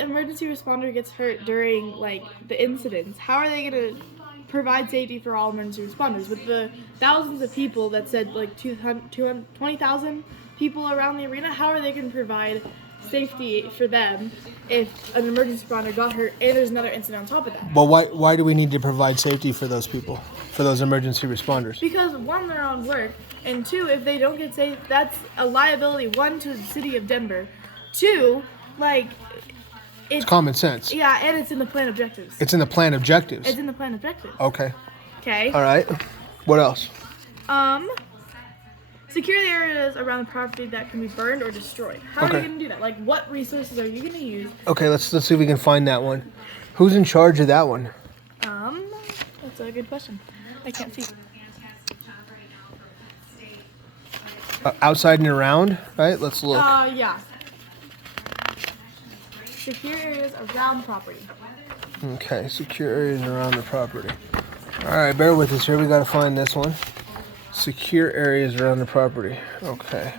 emergency responder gets hurt during like the incidents, how are they going to provide safety for all emergency responders with the thousands of people that said like 20,000 people around the arena? How are they going to provide safety for them if an emergency responder got hurt and there's another incident on top of that? Well, why do we need to provide safety for those people, for those emergency responders? Because one, they're on work, and two, if they don't get safe, that's a liability, one, to the city of Denver, two, like, It's common sense. yeah, and it's in the plan objectives. It's in the plan objectives. It's in the plan objectives. Okay. Okay. All right. What else? Secure the areas around the property that can be burned or destroyed. How are you going to do that? Like, what resources are you going to use? Okay, let's see if we can find that one. Who's in charge of that one? That's a good question. I can't see. Outside and around, right? Let's look. Yeah. Secure areas around property. Okay, secure areas around the property. All right, bear with us here. We got to find this one. Secure areas around the property. Okay.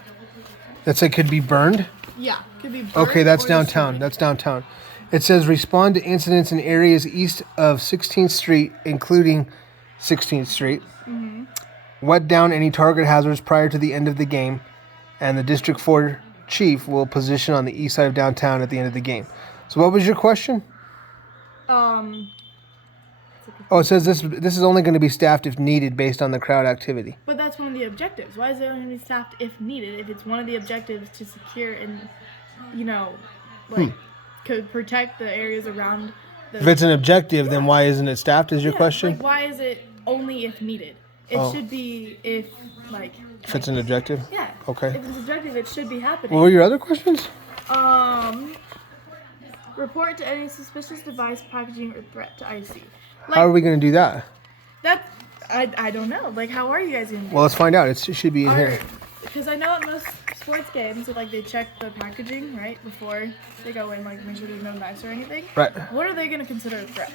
That said could be burned? Yeah, could be burned. Okay, that's or downtown. destroyed. That's downtown. It says respond to incidents in areas east of 16th Street, including 16th Street. Mm-hmm. Wet down any target hazards prior to the end of the game, and the District 4 chief will position on the east side of downtown at the end of the game. So what was your question? Oh, it says this is only going to be staffed if needed based on the crowd activity. But that's one of the objectives. Why is it only going to be staffed if needed? If it's one of the objectives to secure and, could protect the areas around the... If it's an objective, then why isn't it staffed is your question? Like, why is it only if needed? It should be if it's an objective? Yeah. Okay. If it's objective, it should be happening. What were your other questions? Report to any suspicious device, packaging, or threat to IC. How are we going to do that? I don't know. Like, how are you guys going to do Well, let's find out. It should be in here. Because I know at most sports games, they check the packaging, right, before they go in, make sure there's no knives or anything. Right. What are they going to consider a threat?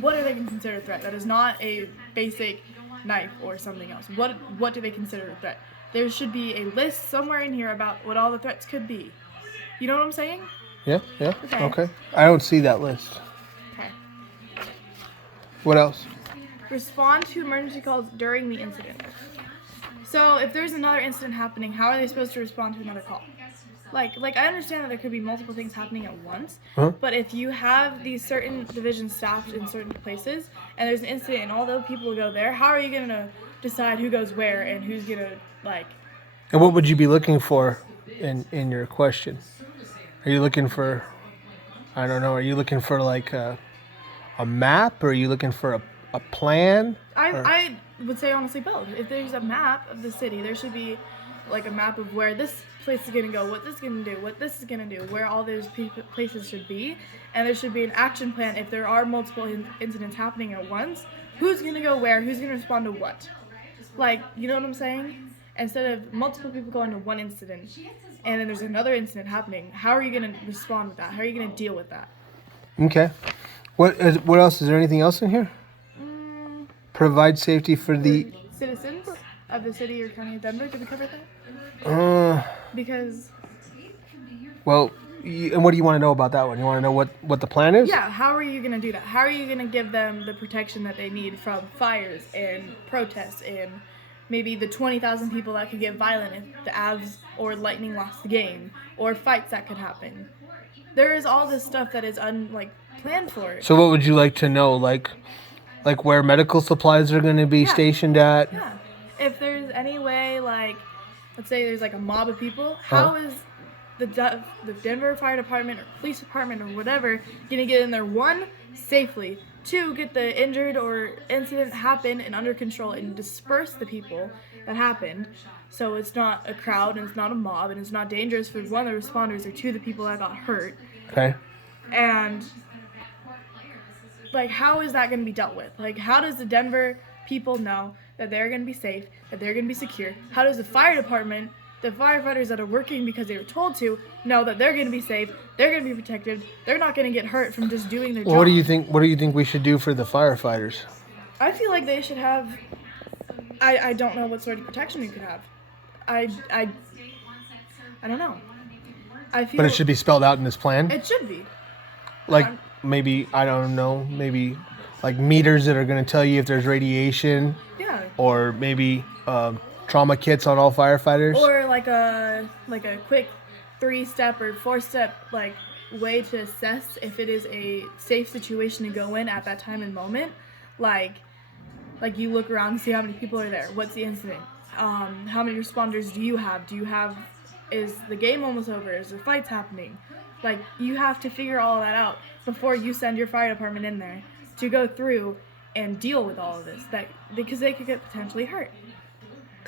What are they going to consider a threat that is not a basic knife or something else? What do they consider a threat? There should be a list somewhere in here about what all the threats could be. You know what I'm saying? Yeah. Okay. I don't see that list. Okay. What else? Respond to emergency calls during the incident. So if there's another incident happening, how are they supposed to respond to another call? Like I understand that there could be multiple things happening at once, but if you have these certain divisions staffed in certain places, and there's an incident and all those people go there, how are you going to decide who goes where and who's going to, And what would you be looking for in your question? Are you looking for, I don't know, are you looking for a map, or are you looking for a plan? I would say honestly both. If there's a map of the city, there should be a map of where this place is going to go, what this is going to do, what this is going to do, where all those places should be, and there should be an action plan if there are multiple incidents happening at once. Who's going to go where, who's going to respond to what? You know what I'm saying? Instead of multiple people going to one incident, and then there's another incident happening, how are you going to respond with that? How are you going to deal with that? Okay. What else? Is there anything else in here? Provide safety for the citizens of the city or county of Denver. Did we cover that? Because... Well, and what do you want to know about that one? You want to know what the plan is? Yeah, how are you going to do that? How are you going to give them the protection that they need from fires and protests and maybe the 20,000 people that could get violent if the Avs or Lightning lost the game, or fights that could happen? There is all this stuff that is planned for it. So what would you like to know? Like where medical supplies are going to be stationed at? Yeah. If there's any way, let's say there's a mob of people, how is the Denver Fire Department or Police Department or whatever going to get in there, one, safely, two, get the injured or incident happen and under control and disperse the people that happened, so it's not a crowd and it's not a mob and it's not dangerous for one of the responders or two of the people that got hurt. Okay. And how is that going to be dealt with? How does the Denver people know that they're going to be safe, that they're going to be secure? How does the fire department, the firefighters that are working because they were told to, know that they're going to be safe, they're going to be protected, they're not going to get hurt from just doing their job? What do you think we should do for the firefighters? I feel like they should have, I don't know what sort of protection you could have. I don't know. I feel But it should be spelled out in this plan. It should be. Like maybe, I don't know, maybe like meters that are going to tell you if there's radiation. Yeah. Or maybe trauma kits on all firefighters. Or like a quick 3-step or 4-step like way to assess if it is a safe situation to go in at that time and moment. Like you look around and see how many people are there. What's the incident? How many responders do you have? Is the game almost over? Is there fights happening? Like, you have to figure all that out before you send your fire department in there to go through and deal with all of this, because they could get potentially hurt.